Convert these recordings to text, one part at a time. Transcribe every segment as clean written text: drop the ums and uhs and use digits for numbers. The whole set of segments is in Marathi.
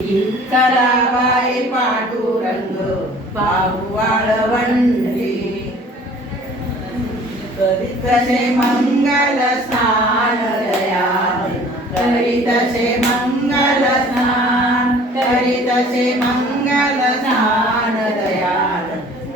चला बाई पांडुरंग पाहू वाळवंटी करीतसे मंगल स्नान दयाल करीतसे मंगल स्नान करीतसे मंगल स्नान दयाल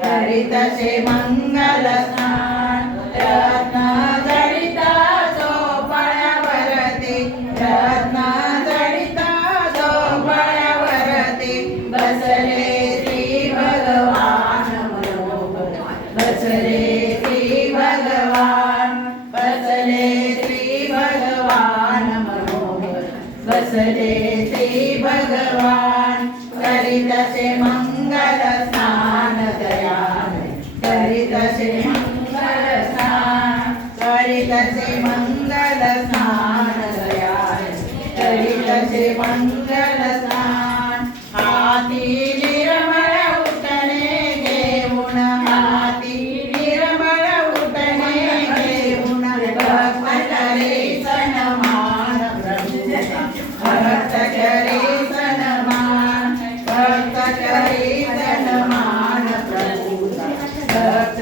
करीतसे मंगल स्नान रत्न जडिता झोपळ्यावरती रत्न जडिता झोपळ्यावरती बसले श्री भगवान मनोहर बसले श्री भगवान बसले श्री भगवान मनोहर बसले श्री भगवान करीतसे मंगल स्नान दयाल करीतसे मंगल स्नान करीतसे मंगल स्नान दयाल करीतसे मंगल स्नान हाती निर्मळ उठणे घेऊन हाती निर्मळ उठणे घेऊन भक्त करे सन्मान प्रभूचा भक्त करे सन्मान भक्त करे सन्मान प्रभूचा भक्त